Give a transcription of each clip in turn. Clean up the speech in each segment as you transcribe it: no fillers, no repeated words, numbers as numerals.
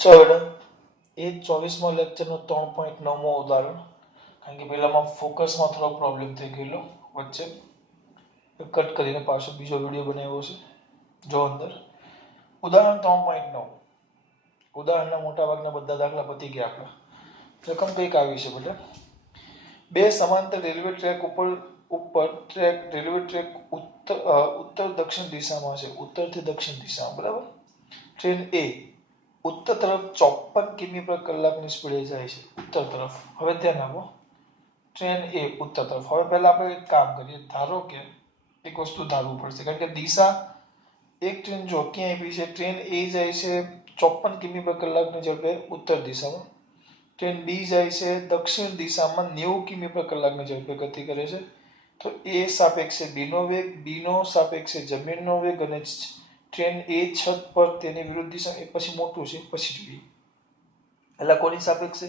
ચાલો એ 24મા લેક્ચરનો 3.9મો ઉદાહરણ. કારણ કે પહેલામાં ફોકસમાં થોડો પ્રોબ્લેમ થઈ ગયેલો વચ્ચે કટ કરીને પાછો બીજો વિડીયો બનાવ્યો છે. જો અંદર ઉદાહરણ 3.9. ઉદાહરણના મોટાભાગના બધા દાખલા પતી ગયા આપણા. રકમ કંઈક આવી છે બેટા. બે સમાંતર રેલવે ટ્રેક ઉપર રેલવે ટ્રેક ઉત્તર દક્ષિણ દિશામાં છે. ઉત્તરથી દક્ષિણ દિશામાં, બરાબર. ટ્રેન એ ઉત્તર તરફ 54 કિમી પર કલાકની સ્પીડે જાય છે. ઉત્તર તરફ. હવે ધ્યાન આપો. ટ્રેન એ ઉત્તર તરફ. હવે પહેલા આપણે એક કામ કરીએ. ધારો કે એક વસ્તુ ધારવું પડશે, કારણ કે દિશા એક ટ્રેન જો ક્યાં આપી છે, ટ્રેન એ જાય છે 54 કિમી પર કલાકની ઝડપે ઉત્તર દિશામાં. ટ્રેન બી જાય છે દક્ષિણ દિશામાં 90 કિમી પર કલાકની ઝડપે ગતિ કરે છે. તો એ સાપેક્ષે બી નો વેગ, બી નો સાપેક્ષે જમીનનો વેગ, અને ટ્રેન એ છત પર તેની વિરુદ્ધ દિશા. એ પછી મોટું છે, પછી જોઈએ. એટલે કોની સાપેક્ષે?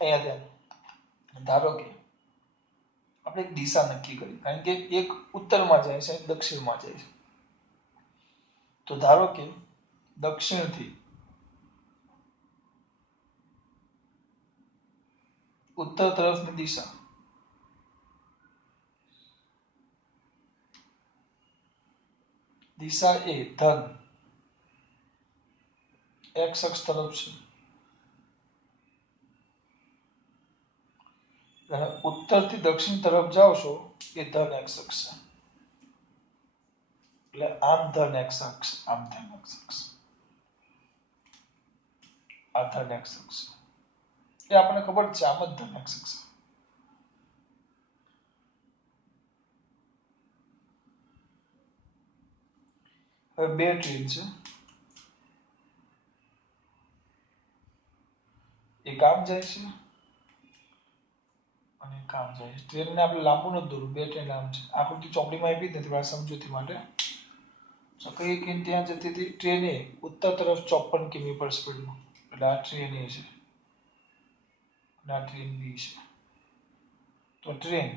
અહીંયા ધ્યાન. ધારો કે આપણે એક દિશા નક્કી કરી, કારણ કે એક ઉત્તરમાં જાય છે, દક્ષિણમાં જાય છે. તો ધારો કે દક્ષિણથી ઉત્તર તરફની દિશા એ ધન એક્સ અક્ષ તરફ છે, અને ઉત્તરથી દક્ષિણ તરફ જાઓ છો એ ધન એક્સ અક્ષ છે. એટલે આમ ધન એક્સ અક્ષ, આમ ધન એક્સ અક્ષ, આ ધન એક્સ અક્ષ. એ આપણને ખબર છે, આમ જ ધન એક્સ અક્ષ. હવે બે ટ્રેન છે, એક આમ જાય છે અને કામ જાય છે. ટ્રેનને આપણે લાંબુ નથી દોરવું, બે ટ્રેન આમ છે. આકૃતિ ચોપડીમાં આપી જ નથી, મારા સમજૂતી માટે. કઈ કઈ ત્યાં જતી હતી? ટ્રેન એ ઉત્તર તરફ 54 કિમી પર સ્પીડમાં. એટલે આ ટ્રેન એ છે, અને આ ટ્રેન બી છે. તો ટ્રેન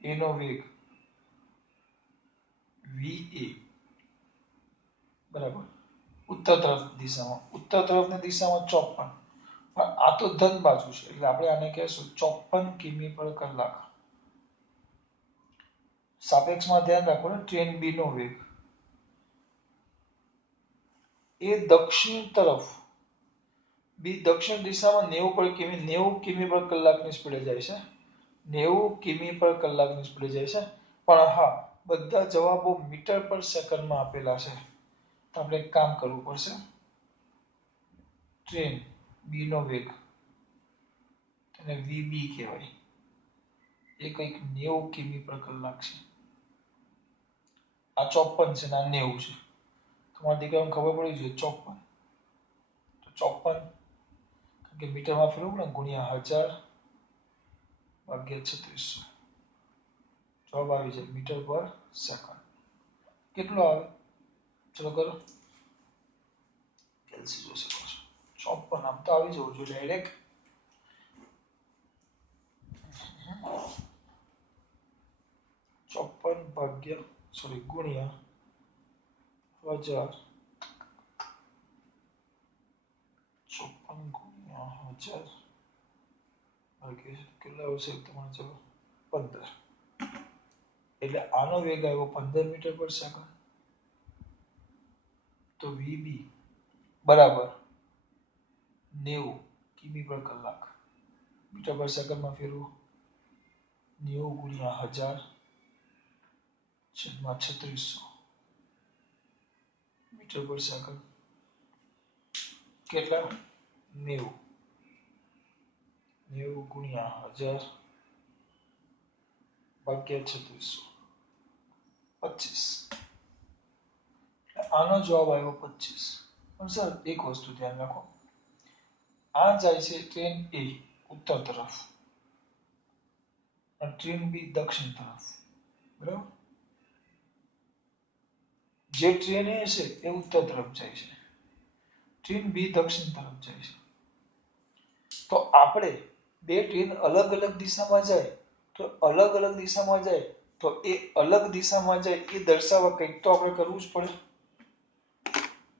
એનો વેગ વી એ બરાબર ઉત્તર તરફ દિશામાં, ઉત્તર તરફની દિશામાં 54. પણ આ તો ધન બાજુ છે, એટલે આપણે આને કહેશું 54 કિમી પર કલાક. સાપેક્ષમાં ધ્યાન રાખો ને, ટ્રેન બી નો વેગ એ દક્ષિણ તરફ, બી દક્ષિણ દિશામાં 90 કિમી પર કલાકની સ્પીડે જાય છે. 90 કિમી પર કલાકની સ્પીડે જાય છે. પણ હા, બધા જવાબો મીટર પર સેકન્ડમાં આપેલા છે. તો આપણે એક કામ કરવું પડશે. ટ્રેન બી નો વેગ, તેને વીબી કહેવાય, એ કંઈક 90 કિમી પર કલાક છે. આ 54 છે ને આ 90 છે. તમારા દીકરાને ખબર પડી જોઈએ 54. તો 54 કે મીટરમાં ફેરવું ને, ગુણ્યા 1000 ભાગ્યા 3600. જવાબ આવી જાય મીટર પર સેકન્ડ. કેટલો આવે? ચલો કરો. કેલ્સી જોશે પાછો. 54 આમ તો આવી જવું જોઈએ ડાયરેક્ટ. 54 ભાગ્યા ગુણ્યા 1000. 54 ગુણ્યા 1000 ભાગ્યા કેટલા આવશે તમારો જવાબ? 15. એટલે આનો વેગ આવ્યો 15 મીટર પર સેકન્ડ. તો વીબી બરાબર 90 કિમી પર કલાક. મીટર પર સેકન્ડમાં ફેરવો. 90 ગુણ્યા 1000 છેદમાં 3600 મીટર પર સેકન્ડ. કેટલા? 90. 90 ગુણ્યા 1000 ભાગ્યા 3600, 25. આનો જવાબ આવ્યો 25. પણ સર એક વસ્તુ ધ્યાન રાખો, આ જાય છે ટ્રેન એ ઉત્તર તરફ અને ટ્રેન બી દક્ષિણ તરફ, બરાબર. જે ટ્રેન એ છે એ ઉત્તર તરફ જાય છે, ટ્રેન બી દક્ષિણ તરફ જાય છે. તો આપણે બે ટ્રેન અલગ અલગ દિશામાં જાય, તો અલગ અલગ દિશામાં જાય તો એ અલગ દિશામાં જાય એ દર્શાવવા કંઈક તો આપણે કરવું જ પડે.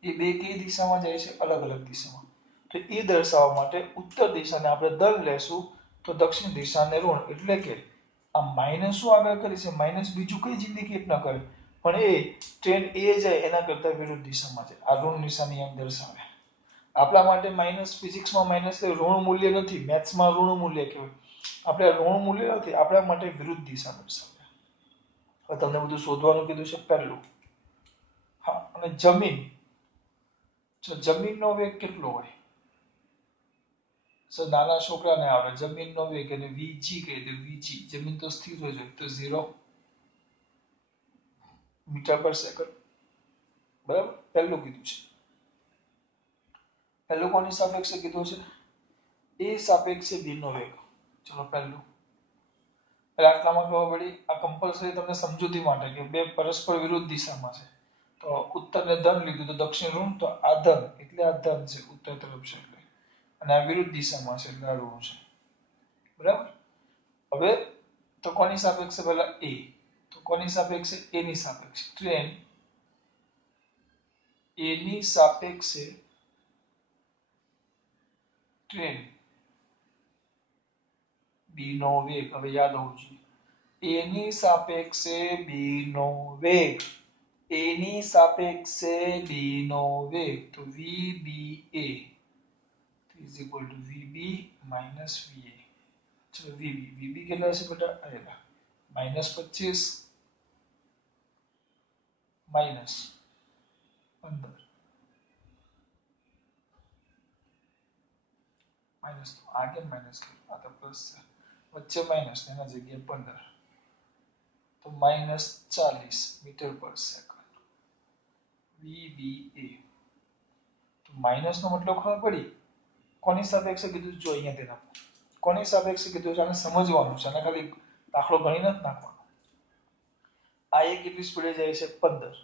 એ બે કઈ દિશામાં જાય છે? અલગ અલગ દિશામાં. તો એ દર્શાવવા માટે ઉત્તર દિશાને આપણે ધન લેશું તો દક્ષિણ દિશાને ઋણ. એટલે કે આ માઇનસ શું આગળ કરે છે? માઇનસ બીજું કઈ જ ઇન્ડિકેટ ન કરે, પણ એ ટ્રેન એ જાય એના કરતા વિરુદ્ધ દિશામાં જાય. આ ઋણ નિશાની એમ દર્શાવે. આપણા માટે માઇનસ, ફિઝિક્સમાં માઇનસ એ ઋણ મૂલ્ય નથી, મેથ્સમાં ઋણ મૂલ્ય કહેવાય. આપણે ઋણ મૂલ્ય નથી, આપણા માટે વિરુદ્ધ દિશા દર્શાવે. હવે તમને બધું શોધવાનું કીધું છે પહેલું. હા, અને જમીન, જમીનનો વેગ કેટલો હોય? નાના છોકરાને આવડે જમીનનો વેગ અને વીજી કહે તો વીજી, જમીન તો સ્થિર જ હોય તો 0 મીટર પર સેકન્ડ. બરાબર, પહેલું કીધું છે. પહેલું કોની સાપેક્ષે કીધું છે? એ સાપેક્ષે બી નો વેગ. ચલો પહેલું આટલામાં ખબર પડી. આ કમ્પલસરી તમને સમજૂતી માટે કે બે પરસ્પર વિરુદ્ધ દિશામાં છે. તો ઉત્તરને ધન લીધું તો દક્ષિણ ઋણ, તો આ ધન એટલે આ ધન છે ઉત્તર તરફ છે એટલે, અને આ વિરુદ્ધ દિશામાં છે એટલે આ ઋણ છે. બરાબર. હવે તો કોની સાપેક્ષે? પહેલા એ. તો કોની સાપેક્ષે? એ ની સાપેક્ષે. ટ્રેન એ ની સાપેક્ષે ટ્રેન બી નો વેગ. હવે યાદ હોવું જોઈએ, એની સાપેક્ષે બી નો વેગ. એની સાપેક્ષે બી નો વેગ. તો VBA is equal to VB minus VA. ચલો VB કેટલા છે બેટા? આયેલા -25 માઇનસ 15 માઇનસ. આ કેમ માઇનસ કર્યું? આ તો પ્લસ છે, વચ્ચે માઇનસ, એના જગ્યાએ 15, તો -40 મીટર પર સેકન્ડ VBA. તો માઇનસ નો મતલબ ખબર પડી? કોની સાપેક્ષે કીધું? જો અહીંયા તેના કોની સાપેક્ષે કીધું છે? આને સમજવાનું છે, આને ખાલી દાખલો ગણી નથી નાખવાનો. આ એ કેટલી સ્પીડે જાય છે? 15.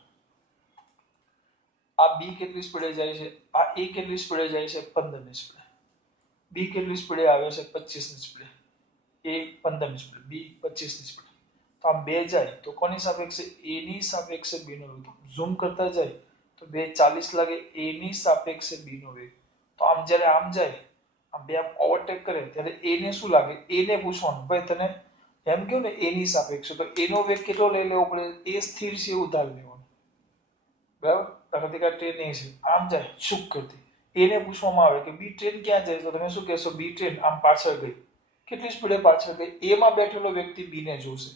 આ બી કેટલી સ્પીડે જાય છે? આ એ કેટલી સ્પીડે જાય છે? 15 ની સ્પીડે. બી કેટલી સ્પીડે આવે છે? 25 ની સ્પીડે. એ 15 ની સ્પીડે, બી 25 ની સ્પીડે. તો આમ બે જાય તો કોની સાપેક્ષે? એ ની સાપેક્ષે બી નો વેગ. ઝૂમ કરતા જાય તો 2:40 લાગે. એ ની સાપેક્ષે બી નો વેગ. તો આમ જ્યારે આમ જાય, આમ બે આમ ઓવરટેક કરે ત્યારે એ ને શું લાગે? એ ને પૂછવાનું, ભાઈ તને એમ કહ્યું ને એ ની સાપેક્ષે, તો એનો વેગ કેટલો લઈ લેવો પડે? એ સ્થિર છે એવું ધારી લેવાનું. બરાબર. પ્રતિકાર ટ્રેન એ છે, આમ જાય શુક કરતી. એને પૂછવામાં આવે કે બી ટ્રેન ક્યાં જાય? તો તમે શું કહેશો? બી ટ્રેન આમ પાછળ ગઈ. કેટલી સ્પીડે પાછળ ગઈ? એમાં બેઠેલો વ્યક્તિ બી ને જોશે.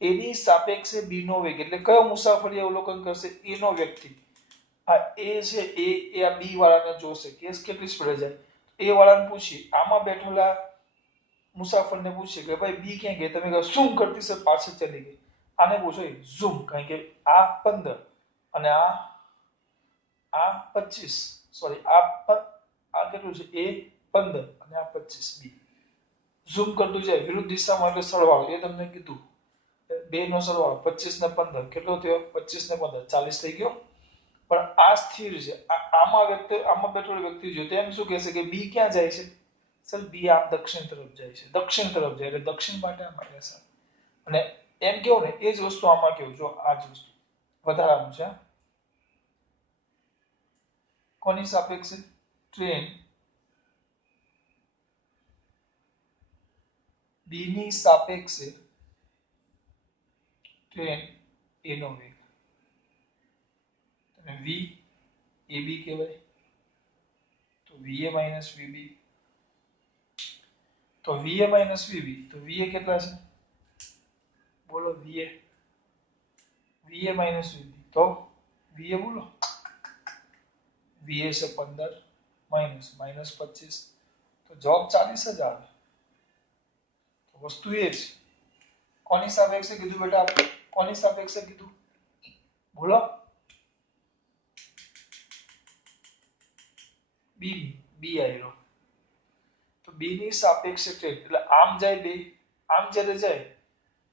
એની સાપેક્ષે બી નો વેગ એટલે કયો મુસાફરી અવલોકન કરશે? એ નો વ્યક્તિ. આ એ છે, એ આ બી વાળાને જોશે કેસ કેટલી સ્પીડે જાય. એ વાળાને પૂછી, આમાં બેઠેલા મુસાફરને પૂછે કે ભાઈ બી ક્યાં ગઈ? તમે કહો શું કરતી છે? પાછળ ચલી ગઈ. આને પૂછો ઝૂમ, કારણ કે આ 15 અને આ 25, સોરી આ કેટલું છે? એ 15 અને આ 25 બી. ઝૂમ કરતું જાય વિરુદ્ધ દિશામાં એટલે સરવાળો. એ તમને કીધું બે નો સરવાળો 25 ને 15 કેટલો થયો? 25 ને 15 40 થઈ ગયો. પણ આ સ્થિર છે. આમાં બેઠેલો વ્યક્તિ જો તેમ શું કહેશે કે બી ક્યાં જાય છે? સર બી આમ દક્ષિણ તરફ જાય છે. દક્ષિણ તરફ જાય એટલે દક્ષિણ માટે આમ રહેશે. અને એમ કેવું ને એ જ વસ્તુ આમાં કેવું, જો આ જ વસ્તુ વધારાનું છે. કોની સાપેક્ષે? ટ્રેન બી ની સાપેક્ષે ટ્રેન એ નો વેગ. અને વી એ બી કહેવાય, તો VA માઇનસ VB. તો VA માઇનસ VB, તો VA કેટલા છે? બોલો VA. VA માઇનસ VB તો VA બોલો. VA છે 15 માઇનસ -25, તો જવાબ 40 જ આવે. તો વસ્તુ એ છે. કોની સાપેક્ષે કીધું બેટા આપણે? કોની સાપેક્ષે કીધું? બોલો. બી આયરો. તો બી ની સાપેક્ષે ટ્રેન એટલે આમ જાય બે, આમ જ્યારે જાય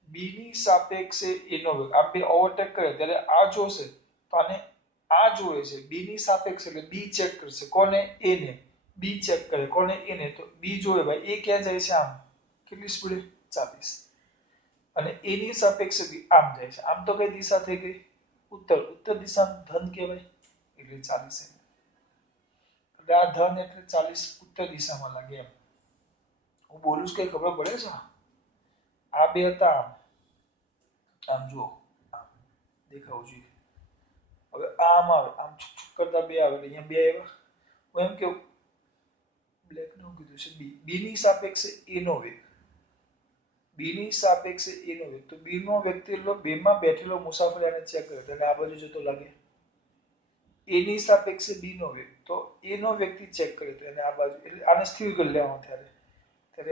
બી ની સાપેક્ષે એનો વેગ. આ બે ઓવરટેક કરે ત્યારે આ જોશે તો આને આ જોવે છે બી ની સાપેક્ષે એટલે બી ચેક કરશે. કોને? એ ને. બી ચેક કરે કોને? એ ને. તો બી જોવે ભાઈ એ ક્યાં જાય છે? આમ કેટલી સ્પીડે? 40. અને એની સાપેક્ષે બી આમ જાય છે. આમ તો કઈ દિશા થઈ ગઈ? ઉત્તર. ઉત્તર દિશા ધન કહેવાય એટલે 40 એટલે આ ધન એટલે 40 ઉત્તર દિશામાં લાગે એમ. હું બોલું છું કઈ ખબર પડે છે? આ બે હતા આમ જુઓ આમ દેખાવું જોઈએ. હવે આમ આવે આમ છુક છુક કરતા બે આવે એટલે અહીંયા બે આવ્યા. હું એમ કેવું બ્લેક નું કીધું છે બી. બી ની સાપેક્ષે એ નો વેગ. બી ની સાપેક્ષે એ નો વેગ. તો બી નો વ્યક્તિ એટલો બે માં બેઠેલો મુસાફર એને ચેક કર્યો એટલે આ બાજુ જતો લાગે. એ ની સાપેક્ષે બી નો વેગ. તો એ નો વ્યક્તિ ચેક કર્યો તો એને આ બાજુ એટલે આને સ્થિર કરી લેવાનું ત્યારે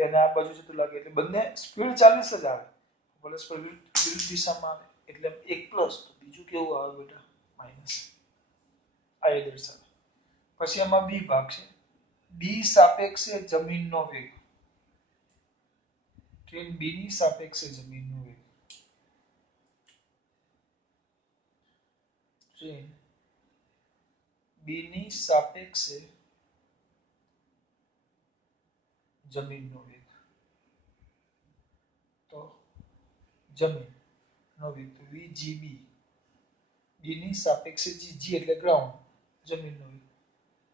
એને આ બાજુ જતું લાગે એટલે બંને સ્પીડ 40 જ આવે. પરસ્પર વિરુદ્ધ દિશામાં આવે એટલે 1 પ્લસ તો બીજું કેવું આવે બેટા માઇનસ. આ એ દર્શાવે. પછી આમાં બી ભાગ છે. બી સાપેક્ષે જમીનનો વેગ. ટ્રેન બી ની સાપેક્ષે જમીનનો વેગ. ટ્રેન બી ની સાપેક્ષે જમીનનો વેગ. તો જમીનનો વેગ તો VGB. બી ની સાપેક્ષે જી એટલે ગ્રાઉન્ડ જમીનનો વેગ.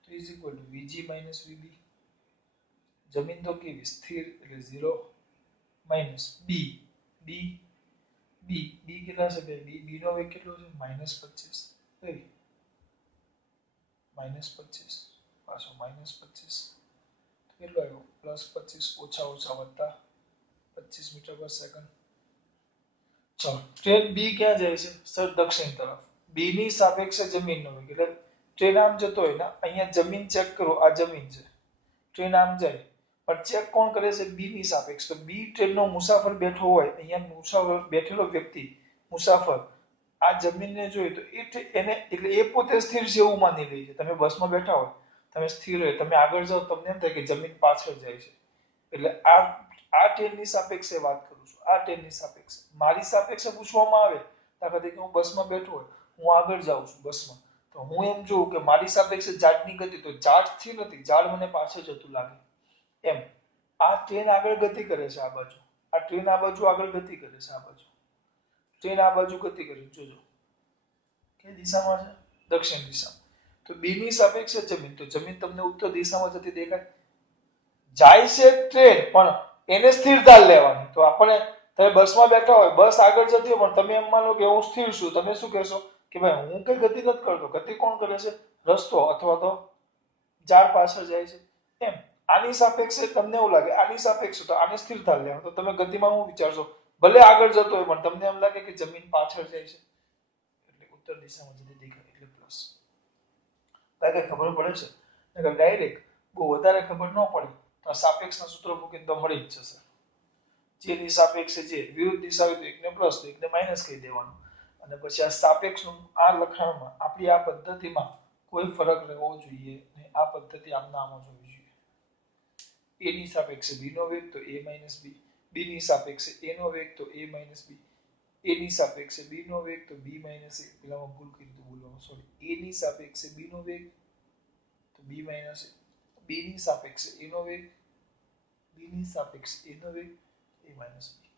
તો is equal to VG minus VB. જમીન તો કેવી સ્થિર એટલે 0 માઇનસ બી. બી બી બી કેટલા છે? બી બી નો વેગ કેટલો છે? -25. કઈ -25 પાછો -25 કેટલો આવ્યો? +25 ઓછા ઓછા વત્તા 25 મીટર પર સેકન્ડ. ચલો ટ્રેન બી ક્યાં જાય છે? સર દક્ષિણ તરફ. બી ની સાપેક્ષે જમીનનો વેગ એટલે ટ્રેન આમ જતો હોય ને અહીંયા જમીન ચેક કરો આ જમીન છે. ટ્રેન આમ જાય પણ ચેક કોણ કરે છે? બી ની સાપેક્ષ. તો બી ટ્રેનનો મુસાફર બેઠો હોય અહીંયા મુસાફર બેઠેલો વ્યક્તિ મુસાફર આ જમીનને જોઈ તો એને એટલે એ પોતે સ્થિર છે એવું માની લે છે. તમે બસમાં બેઠા હોય તમે સ્થિર હોય તમે આગળ જાઓ તમને એમ થાય કે જમીન પાછળ જાય છે. એટલે આ ટ્રેનની સાપેક્ષે વાત કરું છું. આ ટ્રેનની સાપેક્ષે મારી સાપેક્ષે પૂછવામાં આવે દાખલા તરીકે હું બસમાં બેઠો હોય હું આગળ જાઉં છું બસમાં તો હું એમ જોઉં કે મારી સાપેક્ષે ઝાડની ગતિ તો ઝાડ સ્થિર નથી ઝાડ મને પાછળ જતું લાગે એમ. આ ટ્રેન આગળ ગતિ કરે છે આ બાજુ. આ ટ્રેન આ બાજુ આગળ ગતિ કરે છે આ બાજુ. ટ્રેન આ બાજુ ગતિ કરે જોજો કઈ દિશામાં છે? દક્ષિણ દિશામાં. તો બી ની સાપેક્ષે જમીન તો જમીન તમને ઉત્તર દિશામાં જતી દેખાય. જાય છે ટ્રેન પણ એને સ્થિરતા લેવાની. તો આપણે તમે બસમાં બેઠા હોય બસ આગળ જતી હોય પણ તમે એમ માનો કે હું સ્થિર છું તમે શું કહેશો કે ભાઈ હું કઈ ગતિ નથી કરતો. ગતિ કોણ કરે છે? રસ્તો અથવા તો ઝાડ પાછળ જાય છે એમ. આની સાપેક્ષે તમને એવું લાગે આની સાપેક્ષે તો આને સ્થિરતા લેવાનું તો તમે ગતિમાં હું વિચારશો ભલે આગળ જતો હોય પણ તમને એમ લાગે કે જમીન પાછળ જાય છે એટલે ઉત્તર દિશામાં જતી દેખાય એટલે પ્લસ. તાકે ખબર પડે છે નકર ડાયરેક્ટ બહુ વધારે ખબર ન પડે તો સાપેક્ષના સૂત્ર મૂકીને તો મળી જ જશે. જેની સાપેક્ષે જે વિરુદ્ધ દિશા હોય તો એકને પ્લસ તો એકને માઇનસ કહી દેવાનું. અને પછી આ સાપેક્ષનું આ લખાણમાં આપણી આ પદ્ધતિમાં કોઈ ફરક રહેવો જોઈએ નહીં. આ પદ્ધતિ આમના આમ જ હોવી જોઈએ. એ ની સાપેક્ષે બી નો વેગ તો a માઇનસ બી. બી ની સાપેક્ષે એ નો વેગ તો a માઇનસ બી. એ ની સાપેક્ષે બી નો વેગ તો b માઇનસ a. પેલામાં ભૂલ કરી તો બોલવામાં સોરી. એ ની સાપેક્ષે બી નો વેગ તો b માઇનસ a. બી ની સાપેક્ષે એ નો વેગ બી ની સાપેક્ષે એ નો વેગ a માઇનસ બી.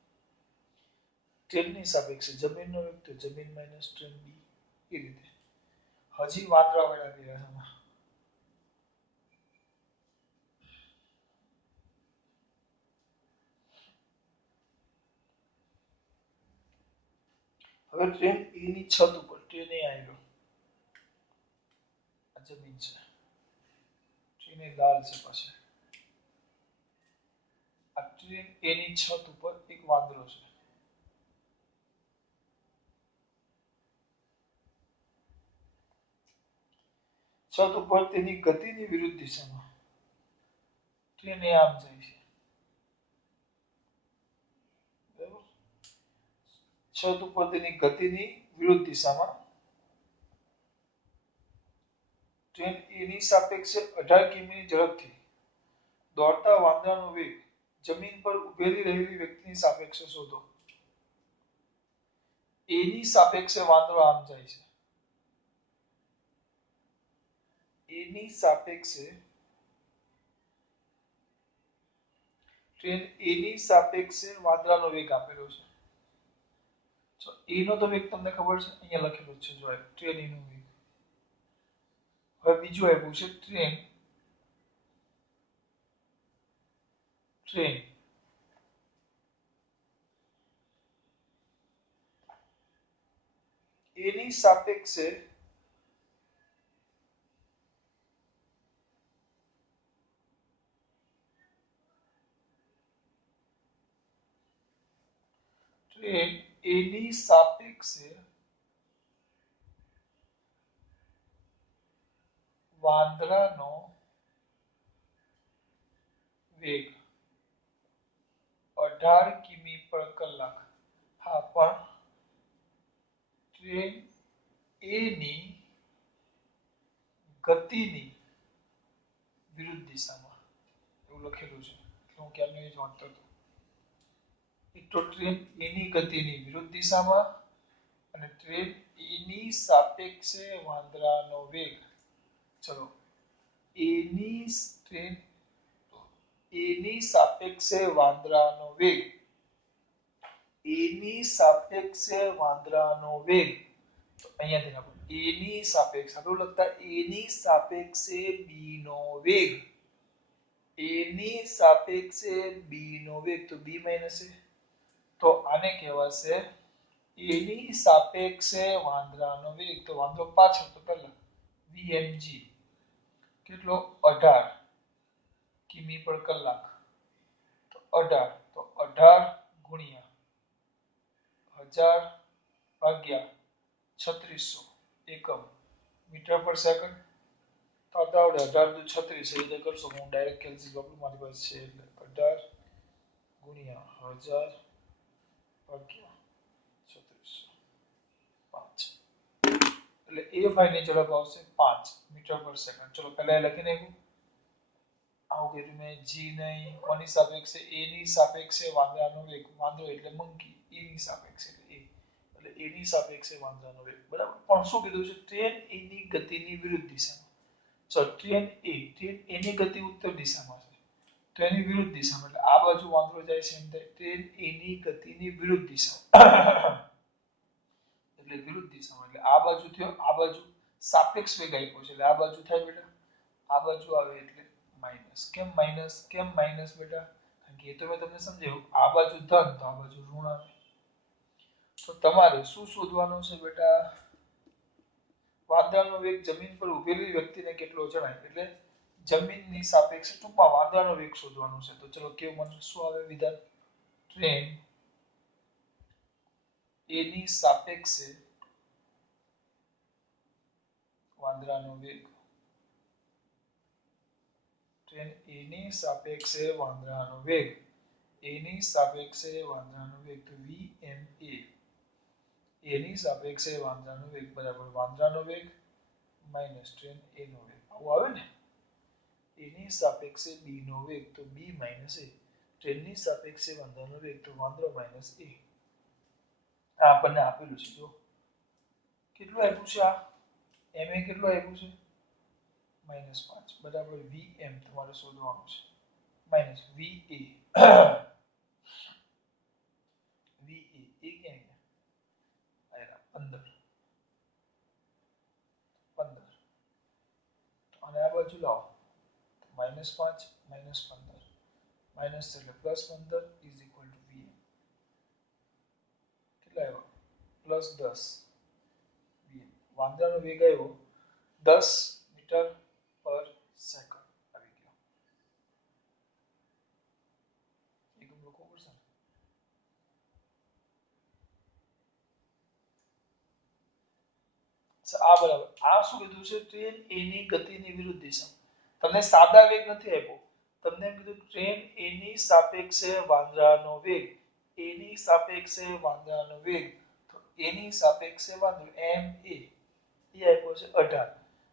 ટ્રેનની સાપેક્ષે જમીનનો વેગ તો જમીન માઇનસ ટ્રેન બી. એ રીતે હજી વાંદરા વાળા ગયા છે. હવે ટ્રેન એ ની છત ઉપર ટ્રેન એ આવ્યો આ જમીન છે ટ્રેન એ લાલ છે પાછી આ ટ્રેન એ ની છત ઉપર એક વાંદરો છે છત ઉપર તેની ગતિની વિરુદ્ધ દિશામાં ટ્રેન એ આમ જાય છે બરાબર છત ઉપર તેની ગતિની વિરુદ્ધ દિશામાં ટ્રેન એ ની સાપેક્ષે 18 કિમી ઝડપથી દોડતા વાંદરાનો વેગ જમીન પર ઉભેલી રહેલી વ્યક્તિની સાપેક્ષે શોધો. એ ની સાપેક્ષે વાંદરો આમ જાય છે એ ની સાપેક્ષે ટ્રેન એ ની સાપેક્ષે વાંદરાનો વેગ આપેલો છે તો એ નો તો વેગ તમને ખબર છે, અહીંયા લખેલું છે જો ટ્રેન એ નો વેગ. હવે બીજું આપ્યું છે ટ્રેન ટ્રેન એની સાપેક્ષે ટ્રેન એની સાપેક્ષે વાંદરાનો વેગ 18 કિમી પર કલાક. હા, પણ ટ્રેન એની ગતિની વિરુદ્ધ દિશામાં એવું લખેલું છે. હું ક્યારનો એ જ વાંચતો હતો. એક તો ટ્રેન એની ગતિની વિરુદ્ધ દિશામાં અને ટ્રેન એની સાપેક્ષે વાંદરાનો વેગ. ચલો, એની ટ્રેન એની સાપેક્ષે વાંદરાનો વેગ એની સાપેક્ષે વાંદરાનો વેગ. તો અહીંયાથી આપણે એની સાપેક્ષ આપણે લખતા એની સાપેક્ષે બી નો વેગ. એની સાપેક્ષે બી નો વેગ તો બી માઇનસ એ. તો આને કહેવાશે એની સાપેક્ષે વાંદરાનો વેગ. તો વાંદરો પાછળ તો પહેલા vmg કેટલો 18 કિમી પર કલાક. તો 18 તો 18 ગુણ્યા 1000 ભાગ્યા 3600 એકમ મીટર પર સેકન્ડ. તો આવડે 18 દુ 36 એ રીતે કરશો. હું ડાયરેક્ટ કેલ્ક્યુલેટર મારી પાસે છે એટલે 18 ગુણ્યા 1000 ભાગ્યા 3600 5 એટલે એ ફાઈની ઝડપ આવશે 5 મીટર પર સેકન્ડ. ચલો પહેલા એ લખી નાખ્યું. આવું કર્યું મેં જી નહીં કોની સાપેક્ષે એની સાપેક્ષે વાંદરાનો વેગ. વાંદરો એટલે મંકી, એની સાપેક્ષે એટલે એની સાપેક્ષે વાંદરાનો વેગ. બરાબર. પણ શું કીધું છે? ટ્રેન એની ગતિની વિરુદ્ધ દિશામાં. ચલો ટ્રેન એની ગતિ ઉત્તર દિશામાં છે, તો એની વિરુદ્ધ દિશામાં એટલે આ બાજુ વાંદરો જાય છે એમ થાય. ટ્રેન એની ગતિની વિરુદ્ધ દિશા એટલે વિરુદ્ધ દિશામાં એટલે આ બાજુ થયો, આ બાજુ સાપેક્ષ વેગ આપ્યો છે એટલે આ બાજુ થાય બેટા. આ બાજુ આવે એટલે માઈનસ. કેમ માઈનસ બેટા? કારણ કે એ તો મેં તમને સમજાવ્યું, આ બાજુ ધન તો આ બાજુ ઋણ આવે. તો તમારે શું શોધવાનું છે બેટા? વાંદરાનો વેગ જમીન પર ઉભેલી વ્યક્તિને કેટલો જણાય એટલે જમીનની સાપેક્ષે ટૂંકમાં વાંદરાનો વેગ શોધવાનો છે. તો ચલો કેવું મને શું આવે વિધાન? ટ્રેન એની સાપેક્ષે વાંદરાનો વેગ. ટ્રેન એની સાપેક્ષે વાંદરાનો વેગ. એની સાપેક્ષે વાંદરાનો વેગ તો vma એની સાપેક્ષે વાંદરાનો વેગ બરાબર વાંદરાનો વેગ માઈનસ ટ્રેન એ નો વેગ. આવું આવે ને? એની સાપેક્ષે બી નો વેગ તો બી માઈનસ એ. ટ્રેનની સાપેક્ષે વાંદરાનો વેગ તો વાંદરો માઈનસ એ. આ આપણને આપેલું છે. જો કેટલું આપ્યું છે? આ ma કેટલું આપ્યું છે? -5 બરાબર vm તમારે શોધવાનું છે. માઈનસ va va એ ક્યાં ગયા? 15 અને આ બાજુ લાવો -5 -15 માઇનસ એટલે +15 ઇઝ ઇક્વલ ટુ vm. કેટલા આવ્યા? +10 vm. વાંદરાનો વેગ આવ્યો 10 મીટર પર સેકન્ડ આવી ગયો. એકમ લખવું પડશે ને? આ બરાબર. આ શું કીધું છે? ટ્રેન એની ગતિની વિરુદ્ધ દિશા. તમને સાદા વેગ નથી આપ્યો, તમને કીધું ટ્રેન એની સાપેક્ષે વાંદરાનો વેગ. એની સાપેક્ષે વાંદરાનો વેગ તો એની સાપેક્ષે વાંદરો ma એ આપ્યો છે 18.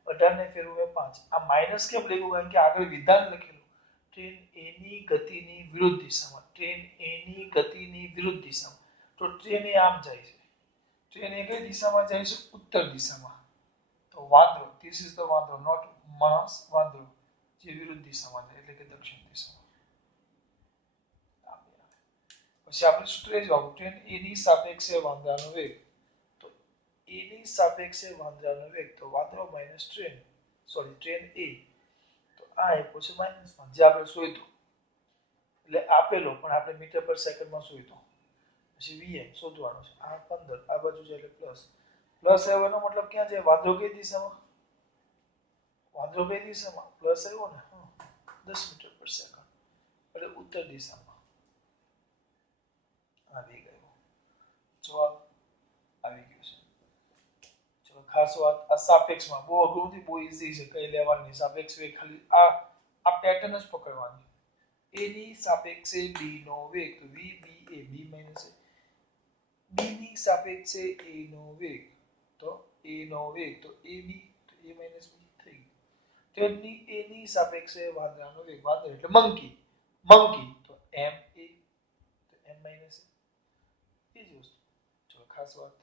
18 ને ફેરવું 5. આ માઈનસ કેમ લખ્યું? કારણ કે આગળ વિધાન લખેલું ટ્રેન એની ગતિની વિરુદ્ધ દિશામાં. ટ્રેન એની ગતિની વિરુદ્ધ દિશામાં. તો ટ્રેન એ આમ જાય છે. ટ્રેન એ કઈ દિશામાં જાય છે? ઉત્તર દિશામાં. તો વાંદરો, ધીસ ઇઝ ધ વાંદરો, નોટ માણસ, વાંદરો જે વિરુદ્ધ દિશામાં જાય એટલે કે દક્ષિણ દિશામાં. પછી આપણે સૂત્ર એ જ વાપરું ટ્રેન એ ની સાપેક્ષે વાંદરાનો વેગ તો એ ની સાપેક્ષે વાંદરાનો વેગ તો વાંદરો માઇનસ ટ્રેન ટ્રેન એ તો આ આપ્યો છે -1 જે આપણે શોધ્યું એટલે આપેલો પણ આપણે મીટર પર સેકન્ડમાં શોધ્યું પછી vm શોધવાનો છે આ 15 આ બાજુ છે એટલે પ્લસ પ્લસ આવ્યો એનો મતલબ ક્યાં છે વાંદરો કઈ દિશામાં પ્લસ આવ્યો ને 10 મીટર પર સેકન્ડ એટલે ઉત્તર દિશામાં આ વેગ આવ્યો જવાબ આવી ગયો છે ચલો ખાસ વાત આ સાપેક્ષમાં બહુ અઘરું નથી બહુ ઈઝી છે કઈ લેવાનું નહીં સાપેક્ષ વેગ ખાલી આ પેટર્ન જ પકડવાની a ની સાપેક્ષે b નો વેગ તો v b a b minus a b ની સાપેક્ષે a નો વેગ તો a નો વેગ તો ab તો a માઈનસ b થઈ ગયું ટ્રેનની a ની સાપેક્ષે વાંદરાનો વેગ વાંદર એટલે મંકી તો m a તો m માઈનસ a એ જ વસ્તુ ચલો ખાસ વાત